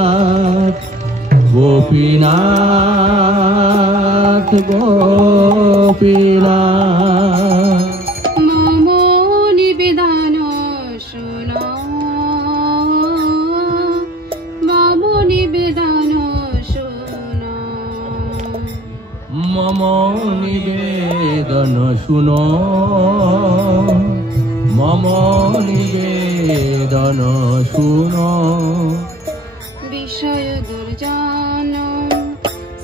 Gopinath, Gopinath, Gopinath. Mamo nivedano shuno, Mamo nivedano shuno, Mamo nivedano shuno, Mamo nivedano shuno. Vishoy durjano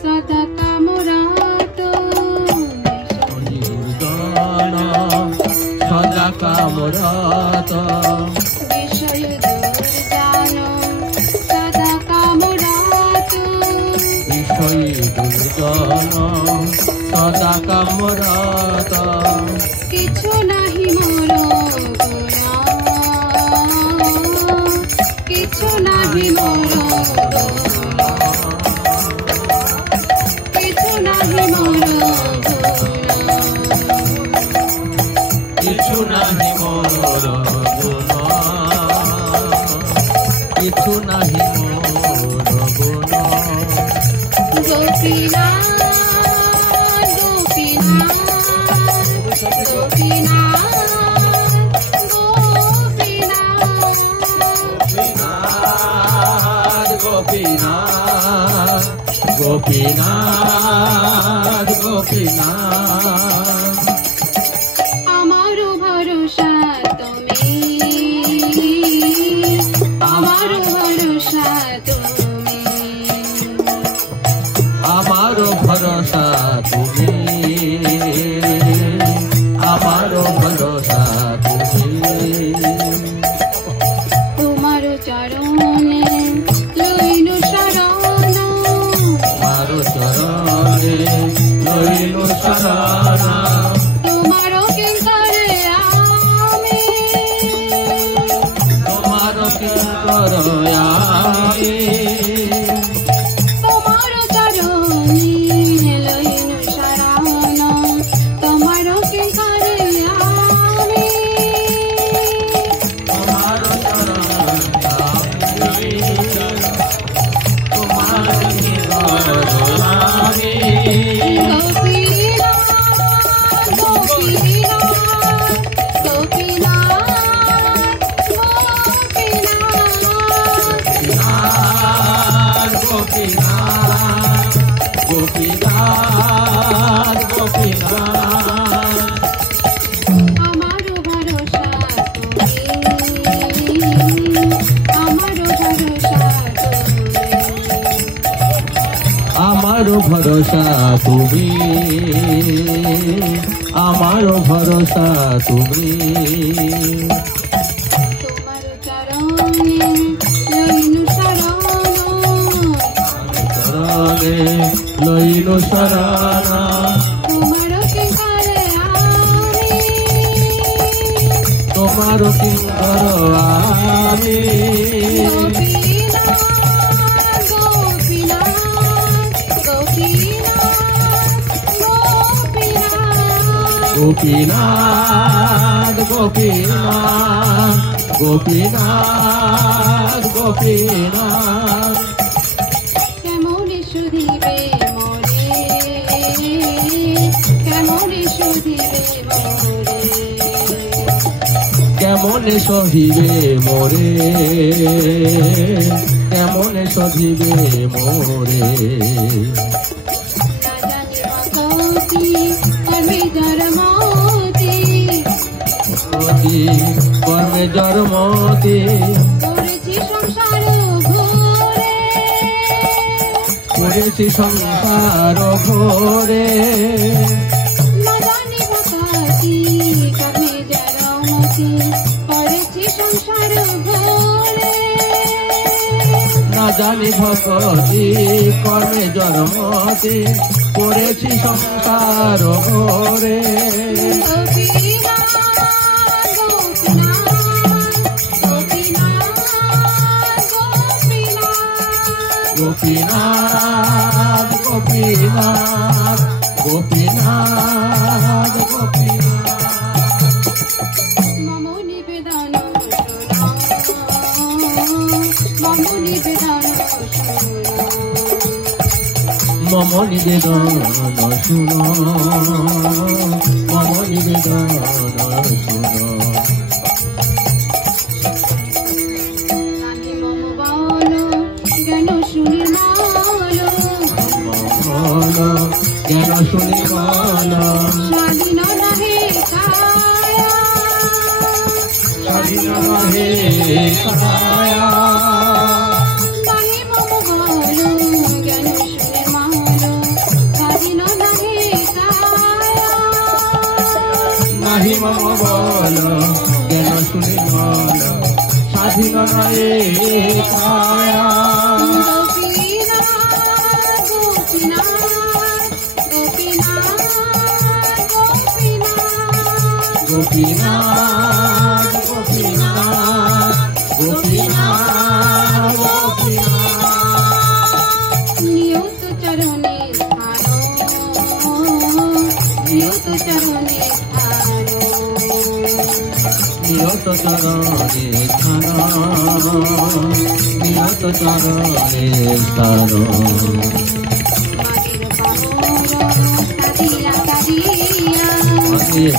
sada kamorato, Durjana sada kamorato, Vishoy durjano sada kamorato, Vishoy durjana sada kamorato. kichu nahi moro guna, kichu nahi moro guna, kichu nahi moro guna, Kichu nahi moro guna, kichu nahi moro guna. Gopinath, Gopinath, Gopinath, Gopinath, Gopinath, Gopinath. Amaro bharosha tumi, Amaro bharosha tumi, Amaro bharosa tumi, Amaro bharosa tumi. Tumaro charone loinu sharana, Amaro charane loinu sarana. Tumaro kinkare ami, Tomaro kinkaro ami, Tumaro charone loinu sharana, Tumaro kinkare ami, Tomaro charane Tomaro kinkaro ami. Gopinath, Gopinath, Gopinath, Gopinath. Amaro bharosha tumi, Amaro bharosha tumi, Amaro bharosa tumi, Amaro bharosa tumi. Tumaro charone loinu sharana, Charane loinu sarana. Tumaro kinkare ami, Tomaro kinkaro ami. Gopinath, Gopinath, Gopinath, Gopinath, Gopinath, Gopinath, Gopinath. কেমনে শুধিবে মোরে, কেমনে শুধিবে মোরে, কেমনে সহিবে মোরে, কেমনে সহিবে মোরে। না জানি কৌতি কর্মে জন্মতি, অতি কর্মে জন্মতে করেছি সংসার ঘোরে, করেছি সংসার ঘোরে। না জানি কৌতি কর্মে জন্মতি, করেছি সংসার ঘোরে, না জানি ভক্তি কর্মে জন্মতে করেছি সংসার ঘোরে। Gopinath, Gopinath, গোপীনাথ গোপীনাথ মম নিবেদন মম নিবেদন মম নিবেদন শুনো মম নিবেদন শুনো নাহি মম বলো জ্ঞান শুনি বলো জ্ঞান শুনি বলো স্বাধীন নহে কায়া স্বাধীন নহে কায়া নাহি মম বলো জ্ঞান শুনি বলো স্বাধীন নহে কায়া নাহি মম বল জ্ঞান শুনি বল স্বাধীন নহে কায়া গোপীনাথ গোপীনাথ গোপীনাথ গোপীনাথ গোপীনাথ নিয়ত চরণে স্থানো নিয়ত চরণে স্থানো নিয়ত চরণে স্থান নিয়ত চরণে স্থান মাগির পামর মাগে কাদিয়া কাদিয়া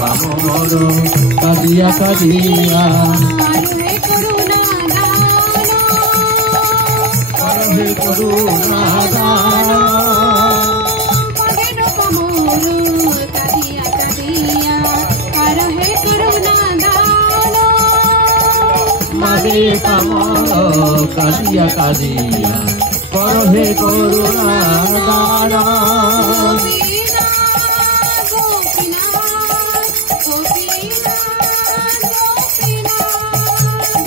পামর কাদিয়া কাদিয়া আরহে করুণা দান করহে করুণা দান মাগির পামর কাদিয়া কাদিয়া আরহে করুণা দান মাগে পামর কাদিয়া কাদিয়া করহে করুণা দান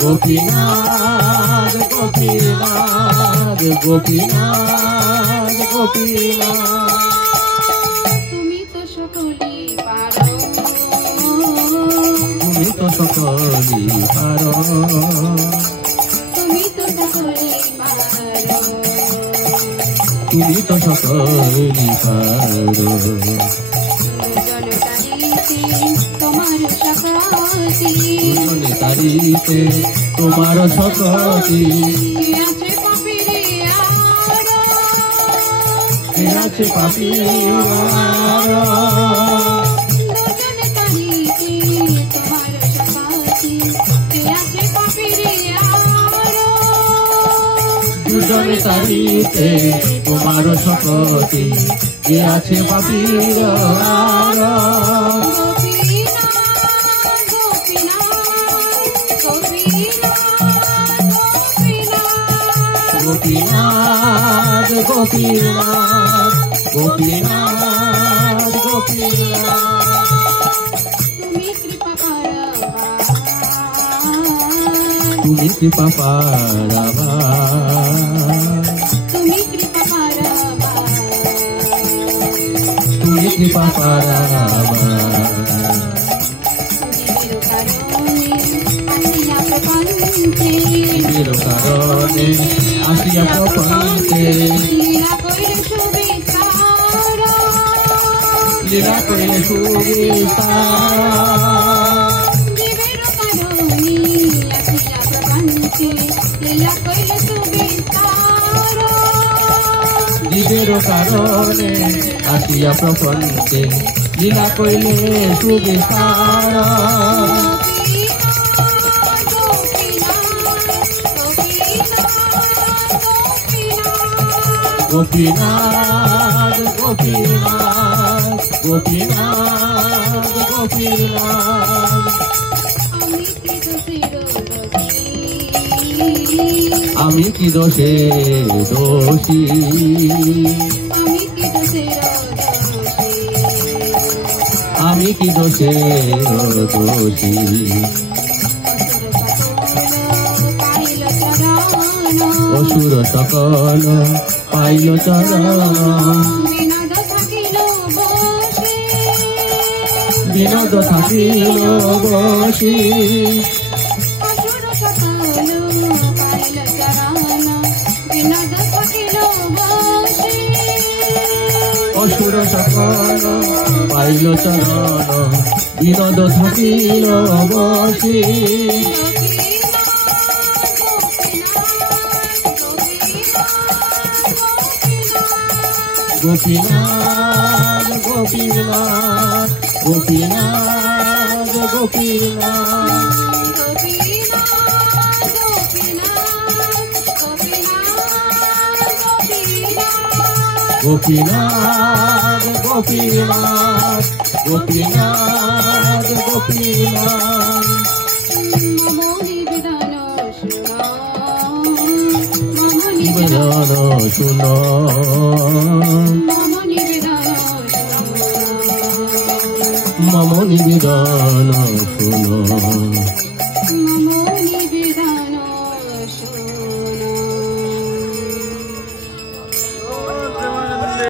গোপীনাথ গোপীনাথ গোপীনাথ গোপীনাথ গোপীনাথ গোপীনাথ তুমি তো সকলেই পারো তুমি তো সকলি পারো তুমি তো সকলেই পারো তুমি তো সকলি পারো জল তারিতে তোমার দুজনে তারিতে তোমার শক্তি সকতি কে আছে পাপিরে আরো কে আছে পাপির দুজল তারিতে তোমার শক্তি কে আছে পাপিরে আরো দুজনে তারিতে তোমার সকতি কে আছে পাপির গোপীনাথ গোপীনাথ গোপীনাথ গোপীনাথ গোপীনাথ গোপীনাথ তুমি কৃপা করবা তুমি কৃপা পারাবা তুমি কৃপা করবা তুমি কৃপা পারাবা জীবের কারণে জীবের কারণে আসিয়া আসিয়া প্রপঞ্চে প্রপঞ্চে লীলা কইলে সুবিচার লীলা করিলে সুবিচার জীবের কারণে আসিয়া প্রপঞ্চে লীলা কইলে সুবিচার জীবের কারণে আসিয়া প্রপঞ্চে লীলা করিলে সুবিচার গোপীনাথ গোপীনাথ গোপীনাথ গোপীনাথ আমি কি দোষে দোষী আমি কি দোষে দোষী অসুর সকল পাইল চরণ বিনোদ থাকিল বসি অসুর সকল পাইল চরণ বিনোদ থাকিল বসি গোপীনাথ গোপীনাথ গোপীনাথ গোপীনাথ গোপীনাথ গোপীনাথ গোপীনাথ গোপীনাথ নিবেদন শুন মম নিবেদন শুন